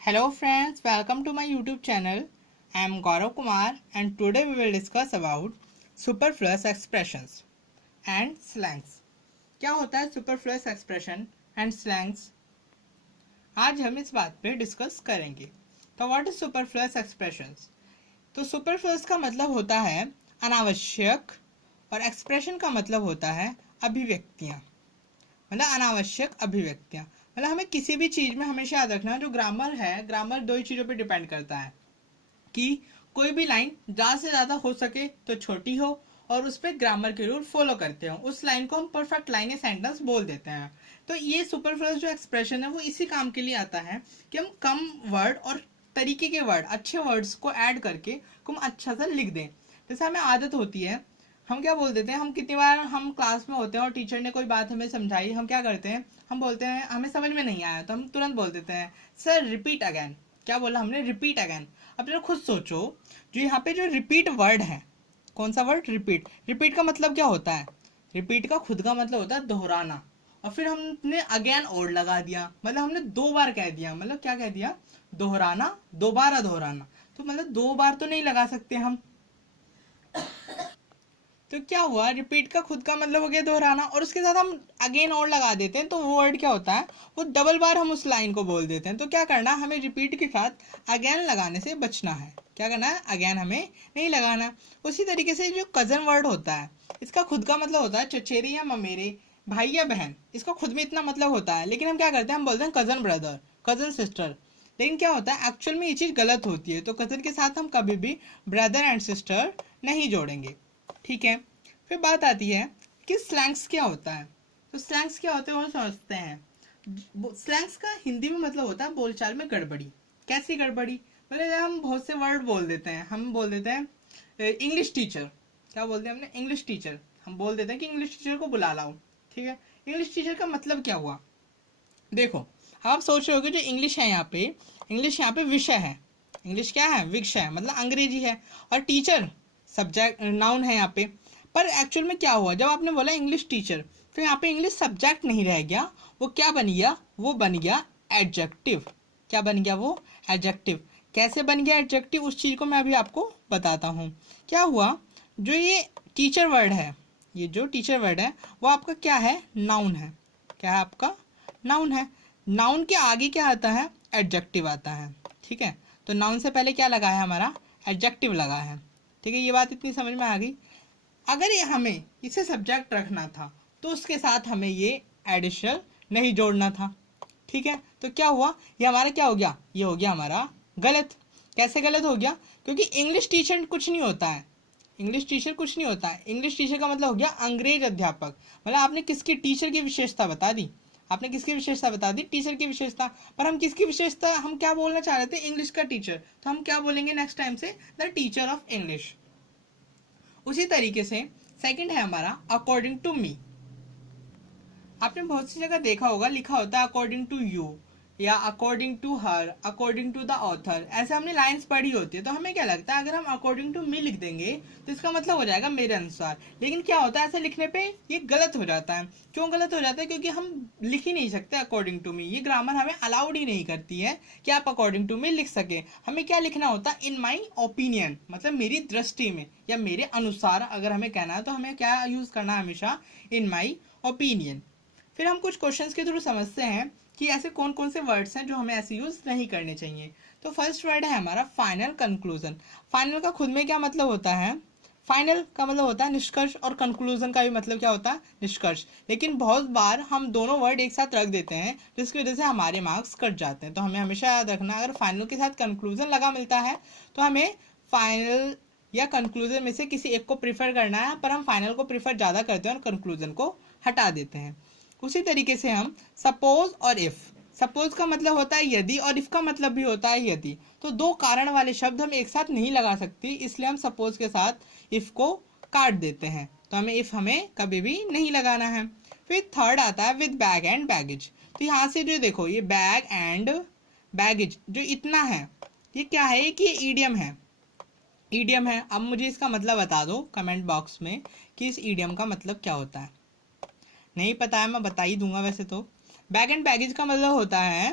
Hello friends, welcome to my YouTube channel. I am Gaurav Kumar and today we will discuss about superfluous expressions and slangs. क्या होता है superfluous expression and slangs? आज हम इस बात पे discuss करेंगे. तो what is superfluous expressions? तो superfluous का मतलब होता है अनावश्यक और expression का मतलब होता है अभिव्यक्तियाँ. मतलब अनावश्यक अभिव्यक्तियाँ. मतलब हमें किसी भी चीज़ में हमेशा याद रखना जो ग्रामर है, ग्रामर दो ही चीज़ों पे डिपेंड करता है कि कोई भी लाइन ज़्यादा से ज़्यादा हो सके तो छोटी हो और उस पर ग्रामर के रूल फॉलो करते हो. उस लाइन को हम परफेक्ट लाइन या सेंटेंस बोल देते हैं. तो ये सुपरफ्लुअस जो एक्सप्रेशन है वो इसी काम के लिए आता है कि हम कम वर्ड और तरीके के वर्ड, अच्छे वर्ड्स को ऐड करके हम अच्छा सा लिख दें. जैसे हमें आदत होती है, हम क्या बोल देते हैं, हम कितनी बार हम क्लास में होते हैं और टीचर ने कोई बात हमें समझाई, हम क्या करते हैं, हम बोलते हैं हमें समझ में नहीं आया तो हम तुरंत बोल देते हैं सर रिपीट अगैन. क्या बोला हमने? Repeat again. अब जरा खुद सोचो, जो यहाँ पे जो रिपीट वर्ड है, कौन सा वर्ड? रिपीट. रिपीट का मतलब क्या होता है? रिपीट का खुद का मतलब होता है दोहराना. और फिर हमने अगेन और लगा दिया, मतलब हमने दो बार कह दिया. मतलब क्या कह दिया? दोहराना, दोबारा दोहराना. तो मतलब दो बार तो नहीं लगा सकते हम. तो क्या हुआ? रिपीट का खुद का मतलब हो गया दोहराना और उसके साथ हम अगेन और लगा देते हैं तो वो वर्ड क्या होता है? वो डबल बार हम उस लाइन को बोल देते हैं. तो क्या करना, हमें रिपीट के साथ अगेन लगाने से बचना है. क्या करना है? अगेन हमें नहीं लगाना. उसी तरीके से जो कजन वर्ड होता है, इसका खुद का मतलब होता है चचेरे या ममेरे, भाई या बहन. इसका खुद में इतना मतलब होता है, लेकिन हम क्या करते हैं, हम बोलते हैं कजन ब्रदर, कजन सिस्टर. लेकिन क्या होता है, एक्चुअल में ये चीज़ गलत होती है. तो कजन के साथ हम कभी भी ब्रदर एंड सिस्टर नहीं जोड़ेंगे. ठीक है. फिर बात आती है कि स्लैंग्स क्या होता है. तो स्लैंग्स क्या होते हैं वो समझते हैं. स्लैंग्स का हिंदी में मतलब होता है बोलचाल में गड़बड़ी. कैसी गड़बड़ी? मतलब हम बहुत से वर्ड बोल देते हैं. हम बोल देते हैं इंग्लिश टीचर. क्या बोलते हैं हमने? English teacher. हम बोल देते हैं कि इंग्लिश टीचर को बुला लाओ. ठीक है. इंग्लिश टीचर का मतलब क्या हुआ? देखो, आप सोच रहे हो कि जो इंग्लिश है यहाँ पे, इंग्लिश यहाँ पे विषय है. इंग्लिश क्या है? विषय, मतलब अंग्रेजी है. और टीचर सब्जेक्ट, नाउन है यहाँ पे. पर एक्चुअल में क्या हुआ, जब आपने बोला इंग्लिश टीचर, तो यहाँ पे इंग्लिश सब्जेक्ट नहीं रह गया. वो क्या बन गया? वो बन गया एडजेक्टिव. क्या बन गया वो? एडजेक्टिव. कैसे बन गया एडजेक्टिव, उस चीज़ को मैं अभी आपको बताता हूँ. क्या हुआ, जो ये टीचर वर्ड है, ये जो टीचर वर्ड है वो आपका क्या है? नाउन है. क्या है आपका? नाउन है. नाउन के आगे क्या आता है? एडजेक्टिव आता है. ठीक है. तो नाउन से पहले क्या लगा है हमारा? एडजेक्टिव लगा है. ठीक है. ये बात इतनी समझ में आ गई. अगर ये हमें इसे सब्जेक्ट रखना था तो उसके साथ हमें ये एडिशनल नहीं जोड़ना था. ठीक है. तो क्या हुआ, ये हमारा क्या हो गया? ये हो गया हमारा गलत. कैसे गलत हो गया? क्योंकि इंग्लिश टीचर कुछ नहीं होता है. इंग्लिश टीचर कुछ नहीं होता है. इंग्लिश टीचर का मतलब हो गया अंग्रेज अध्यापक. मतलब आपने किसकी टीचर की विशेषता बता दी. आपने किसकी विशेषता बता दी? टीचर की विशेषता. पर हम किसकी विशेषता, हम क्या बोलना चाह रहे थे? इंग्लिश का टीचर. तो हम क्या बोलेंगे नेक्स्ट टाइम से? The teacher of English. उसी तरीके से सेकंड है हमारा अकॉर्डिंग टू मी. आपने बहुत सी जगह देखा होगा लिखा होता है अकॉर्डिंग टू यू या according to her, according to the author. ऐसे हमने लाइंस पढ़ी होती है. तो हमें क्या लगता है, अगर हम अकॉर्डिंग टू मी लिख देंगे तो इसका मतलब हो जाएगा मेरे अनुसार. लेकिन क्या होता है, ऐसे लिखने पे ये गलत हो जाता है. क्यों गलत हो जाता है? क्योंकि हम लिख ही नहीं सकते अकॉर्डिंग टू मी. ये ग्रामर हमें अलाउड ही नहीं करती है कि आप अकॉर्डिंग टू मी लिख सके. हमें क्या लिखना होता है? इन माई ओपिनियन, मतलब मेरी दृष्टि में या मेरे अनुसार अगर हमें कहना है तो हमें क्या यूज करना है हमेशा? इन माई ओपिनियन. फिर हम कुछ क्वेश्चंस के थ्रू समझते हैं कि ऐसे कौन कौन से वर्ड्स हैं जो हमें ऐसे यूज नहीं करने चाहिए. तो फर्स्ट वर्ड है हमारा फाइनल कंक्लूजन. फाइनल का खुद में क्या मतलब होता है? फाइनल का मतलब होता है निष्कर्ष और कंक्लूजन का भी मतलब क्या होता है? निष्कर्ष. लेकिन बहुत बार हम दोनों वर्ड एक साथ रख देते हैं जिसकी वजह से हमारे मार्क्स कट जाते हैं. तो हमें हमेशा याद रखना, अगर फाइनल के साथ कंक्लूजन लगा मिलता है तो हमें फाइनल या कंक्लूजन में से किसी एक को प्रीफर करना है. पर हम फाइनल को प्रीफर ज़्यादा करते हैं और कंक्लूजन को हटा देते हैं. उसी तरीके से हम सपोज और इफ. सपोज का मतलब होता है यदि और इफ का मतलब भी होता है यदि. तो दो कारण वाले शब्द हम एक साथ नहीं लगा सकती, इसलिए हम सपोज के साथ इफ को काट देते हैं. तो हमें कभी भी नहीं लगाना है. फिर थर्ड आता है विद बैग एंड बैगेज. तो यहाँ से जो देखो ये बैग एंड बैगेज जो इतना है, ये क्या है कि ये ईडियम है. ईडियम है. अब मुझे इसका मतलब बता दो कमेंट बॉक्स में कि इस ईडियम का मतलब क्या होता है. नहीं पता है, मैं बता ही दूंगा वैसे तो. बैग एंड बैगेज का मतलब होता है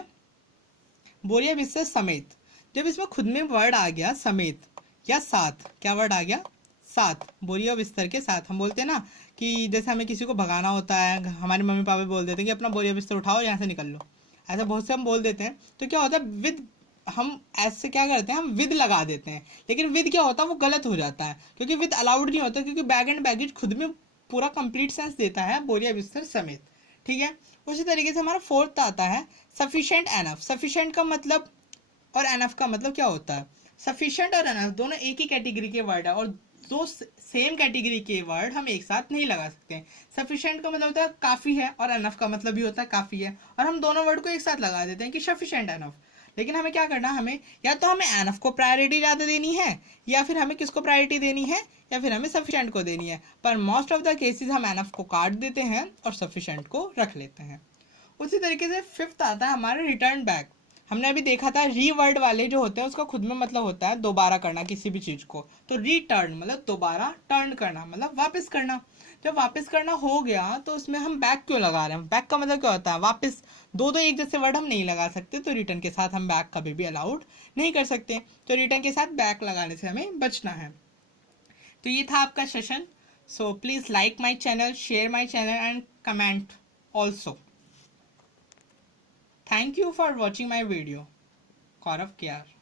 बोरिया बिस्तर समेत। जब इसमें खुद में वर्ड आ गया समेत या साथ, क्या वर्ड आ गया, साथ, बोरिया बिस्तर के साथ। हम बोलते हैं ना कि जैसे हमें किसी को भगाना होता है, हमारे मम्मी पापा बोल देते हैं कि अपना बोरिया बिस्तर उठाओ यहाँ से निकल लो, ऐसा बहुत से हम बोल देते हैं। तो क्या होता है, विद, हम ऐसे क्या करते हैं, हम विद लगा देते हैं, लेकिन विद क्या होता है वो गलत हो जाता है, क्योंकि विद अलाउड नहीं होता, क्योंकि बैग एंड बैगेज खुद में पूरा कंप्लीट सेंस देता है बोरिया बिस्तर समेत। ठीक है, उसी तरीके से हमारा फोर्थ आता है सफिशिएंट एनफ। सफिशिएंट का मतलब और एनफ का मतलब क्या होता है, सफिशिएंट और एनफ दोनों एक ही कैटेगरी के वर्ड है, और दो सेम कैटेगरी के वर्ड हम एक साथ नहीं लगा सकते। सफिशिएंट का मतलब होता है काफ़ी है, और एनफ का मतलब भी होता है काफ़ी है, और हम दोनों वर्ड को एक साथ लगा देते हैं कि सफिशिएंट एनफ। लेकिन हमें क्या करना, हमें या तो हमें एनफ को प्रायोरिटी ज़्यादा देनी है, या फिर हमें किसको प्रायोरिटी देनी है, या फिर हमें सफिशिएंट को देनी है। पर मोस्ट ऑफ द केसेस हम एनफ को काट देते हैं और सफिशिएंट को रख लेते हैं। उसी तरीके से फिफ्थ आता है हमारा रिटर्न बैक। हमने अभी देखा था रीवर्ड वाले जो होते हैं उसका खुद में मतलब होता है दोबारा करना किसी भी चीज़ को। तो रिटर्न मतलब दोबारा, टर्न करना मतलब वापस करना। जब वापस करना हो गया तो उसमें हम बैक क्यों लगा रहे हैं, बैक का मतलब क्या होता है वापस। दो दो एक जैसे वर्ड हम नहीं लगा सकते, तो रिटर्न के साथ हम बैक कभी भी अलाउड नहीं कर सकते, तो रिटर्न के साथ बैक लगाने से हमें बचना है। तो ये था आपका session. So please like my channel, share my channel and comment also. Thank you for watching my video. Gaurav KR.